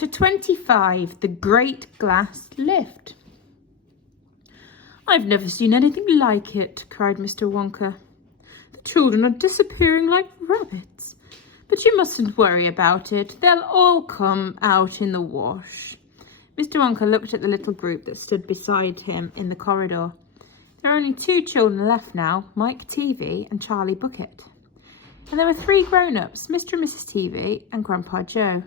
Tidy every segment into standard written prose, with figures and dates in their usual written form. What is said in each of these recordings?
Chapter 25, The Great Glass Lift. "I've never seen anything like it," cried Mr. Wonka. "The children are disappearing like rabbits. But you mustn't worry about it. They'll all come out in the wash." Mr. Wonka looked at the little group that stood beside him in the corridor. There are only 2 children left now, Mike TV and Charlie Bucket. And there were 3 grown-ups, Mr. and Mrs. TV and Grandpa Joe.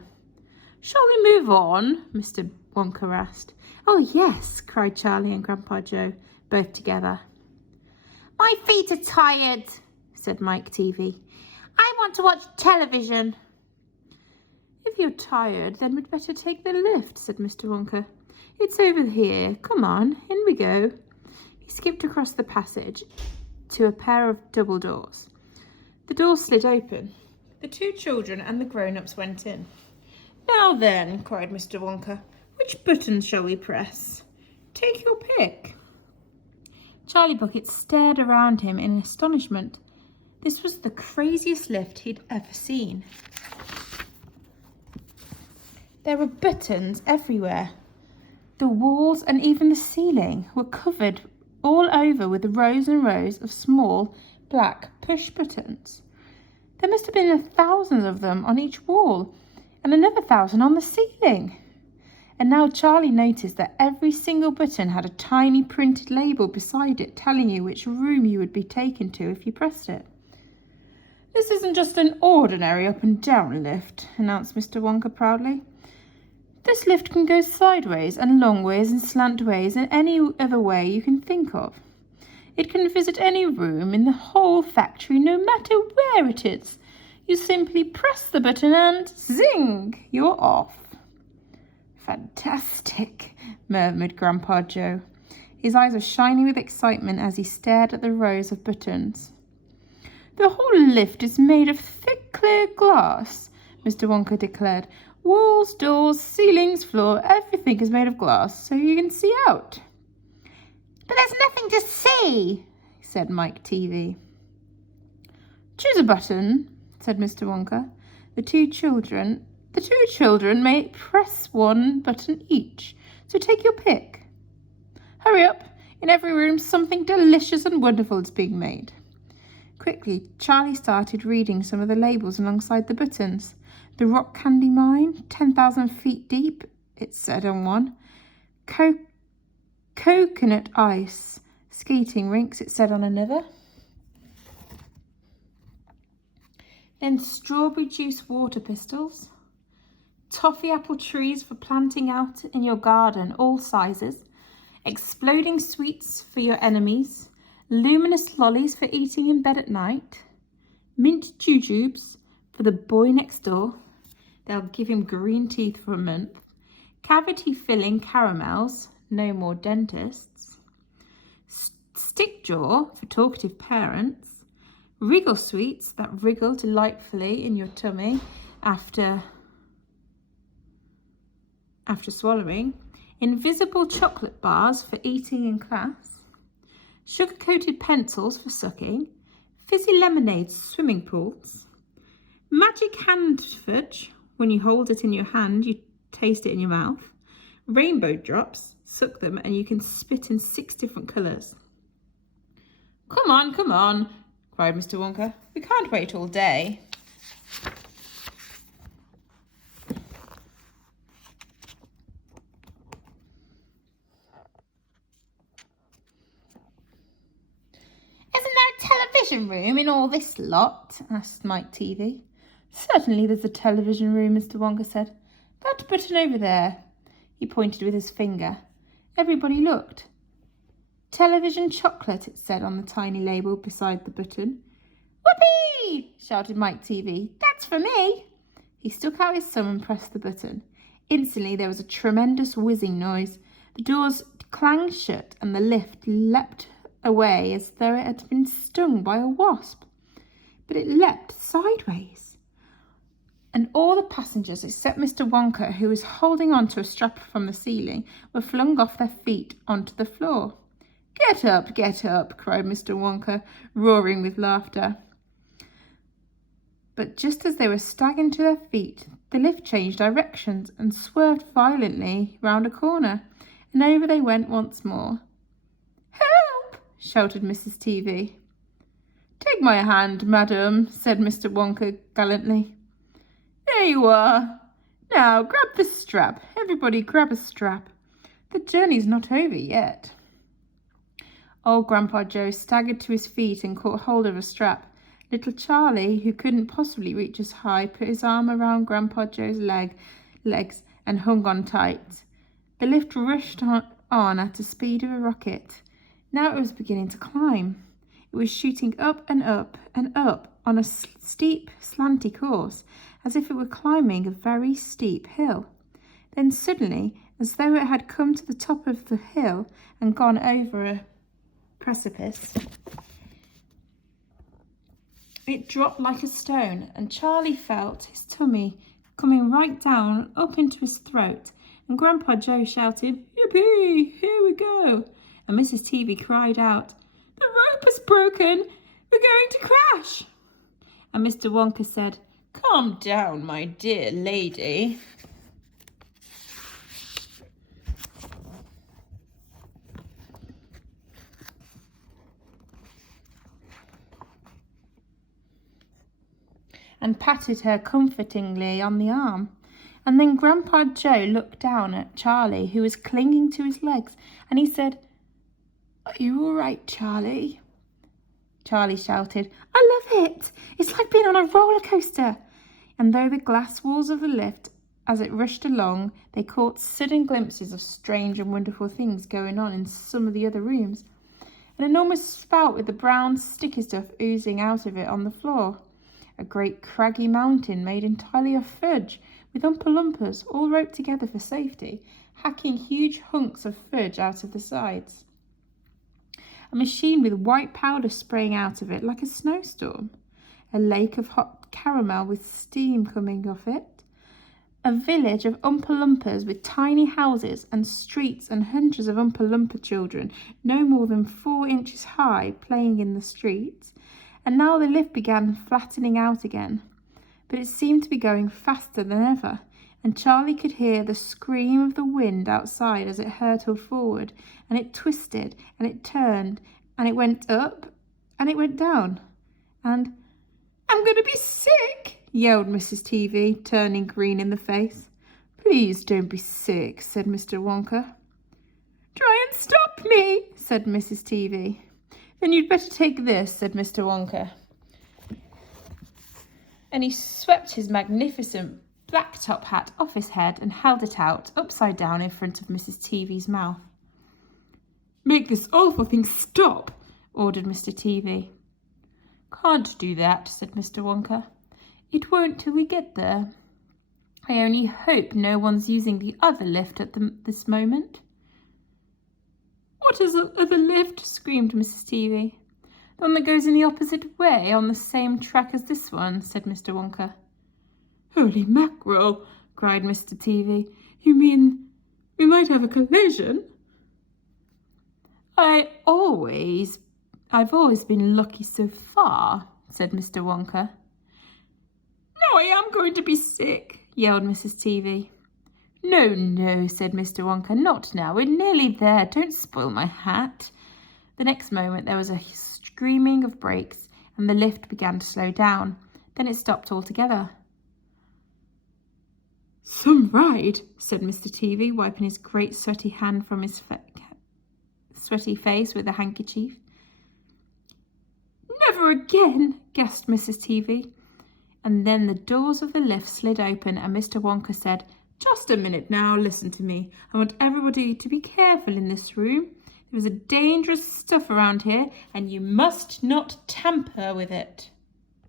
"Shall we move on?" Mr. Wonka asked. "Oh, yes," cried Charlie and Grandpa Joe, both together. "My feet are tired," said Mike TV. "I want to watch television." "If you're tired, then we'd better take the lift," said Mr. Wonka. "It's over here. Come on, in we go." He skipped across the passage to a pair of double doors. The doors slid open. The 2 children and the grown-ups went in. "Now then," cried Mr. Wonka, "which buttons shall we press? Take your pick." Charlie Bucket stared around him in astonishment. This was the craziest lift he'd ever seen. There were buttons everywhere. The walls and even the ceiling were covered all over with rows and rows of small black push buttons. There must have been thousands of them on each wall, and another 1,000 on the ceiling. And now Charlie noticed that every single button had a tiny printed label beside it telling you which room you would be taken to if you pressed it. "This isn't just an ordinary up and down lift," announced Mr. Wonka proudly. "This lift can go sideways and long ways and slant ways and any other way you can think of. It can visit any room in the whole factory, no matter where it is. You simply press the button and zing, you're off." "Fantastic," murmured Grandpa Joe. His eyes were shining with excitement as he stared at the rows of buttons. "The whole lift is made of thick, clear glass," Mr. Wonka declared. "Walls, doors, ceilings, floor, everything is made of glass, so you can see out." "But there's nothing to see," said Mike TV. "Choose a button," said Mr. Wonka. The two children may press one button each, so take your pick. Hurry up, in every room something delicious and wonderful is being made. Quickly, Charlie started reading some of the labels alongside the buttons. "The Rock Candy Mine, 10,000 feet deep," it said on one. Coconut Ice Skating Rinks, it said on another. Then Strawberry Juice Water Pistols. Toffee Apple Trees for planting out in your garden, all sizes. Exploding Sweets for your enemies. Luminous Lollies for eating in bed at night. Mint Jujubes for the boy next door. They'll give him green teeth for a month. Cavity filling caramels. No more dentists. Stick Jaw for talkative parents. Wriggle Sweets that wriggle delightfully in your tummy after swallowing. Invisible chocolate bars for eating in class. Sugar-coated pencils for sucking. Fizzy lemonades, swimming pools. Magic hand fudge. When you hold it in your hand, you taste it in your mouth. Rainbow drops. Suck them and you can spit in 6 different colours. Come on, cried Mr. Wonka. "We can't wait all day." "Isn't there a television room in all this lot?" asked Mike TV. "Certainly there's a television room," Mr. Wonka said. "That button over there." He pointed with his finger. Everybody looked. "Television chocolate," it said on the tiny label beside the button. "Whoopee!" shouted Mike TV. "That's for me." He stuck out his thumb and pressed the button. Instantly there was a tremendous whizzing noise. The doors clanged shut and the lift leapt away as though it had been stung by a wasp. But it leapt sideways. And all the passengers, except Mr. Wonka, who was holding on to a strap from the ceiling, were flung off their feet onto the floor. Get up, cried Mr. Wonka, roaring with laughter. But just as they were staggering to their feet, The lift changed directions and swerved violently round a corner, and over they went once more. "Help!" shouted Mrs. TV. "Take my hand, madam," said Mr. Wonka gallantly. "There you are. Now grab the strap. Everybody grab a strap. The journey's not over yet." Old Grandpa Joe staggered to his feet and caught hold of a strap. Little Charlie, who couldn't possibly reach as high, put his arm around Grandpa Joe's legs and hung on tight. The lift rushed on at the speed of a rocket. Now it was beginning to climb. It was shooting up and up and up on a steep, slanty course, as if it were climbing a very steep hill. Then suddenly, as though it had come to the top of the hill and gone over a precipice, it dropped like a stone, and Charlie felt his tummy coming right down up into his throat, and Grandpa Joe shouted, "Yippee! Here we go!" And Mrs. TV cried out, "The rope is broken! We're going to crash!" And Mr. Wonka said, "Calm down, my dear lady." And patted her comfortingly on the arm. And then Grandpa Joe looked down at Charlie, who was clinging to his legs, and he said, "Are you all right, Charlie?" Charlie shouted, "I love it! It's like being on a roller coaster." And though the glass walls of the lift, as it rushed along, they caught sudden glimpses of strange and wonderful things going on in some of the other rooms. An enormous spout with the brown sticky stuff oozing out of it on the floor. A great craggy mountain made entirely of fudge, with Oompa Loompas all roped together for safety, hacking huge hunks of fudge out of the sides. A machine with white powder spraying out of it like a snowstorm. A lake of hot caramel with steam coming off it. A village of Oompa Loompas with tiny houses and streets and hundreds of Oompa Loompa children, no more than 4 inches high, playing in the streets. And now the lift began flattening out again, but it seemed to be going faster than ever, and Charlie could hear the scream of the wind outside as it hurtled forward, and it twisted, and it turned, and it went up, and it went down, and "I'm going to be sick!" yelled Mrs. TV, turning green in the face. "Please don't be sick," said Mr. Wonka. "Try and stop me," said Mrs. TV. "Then you'd better take this," said Mr. Wonka. And he swept his magnificent black top hat off his head and held it out upside down in front of Mrs. TV's mouth. "Make this awful thing stop," ordered Mr. TV. "Can't do that," said Mr. Wonka. "It won't till we get there. I only hope no one's using the other lift at this moment." "What is the other lift?" screamed Mrs. TV. "The one that goes in the opposite way on the same track as this one," said Mr. Wonka. "Holy mackerel!" cried Mr. TV. "You mean we might have a collision?" I've always been lucky so far," said Mr. Wonka. "Now I am going to be sick," yelled Mrs. TV. No, said Mr. Wonka, "not now. We're nearly there. Don't spoil my hat." The next moment there was a screaming of brakes and the lift began to slow down. Then it stopped altogether. "Some ride," said Mr. TV, wiping his great sweaty hand from his sweaty face with a handkerchief. "Never again," gasped Mrs. TV. And then the doors of the lift slid open and Mr. Wonka said, "Just a minute now, listen to me. I want everybody to be careful in this room. There is a dangerous stuff around here and you must not tamper with it."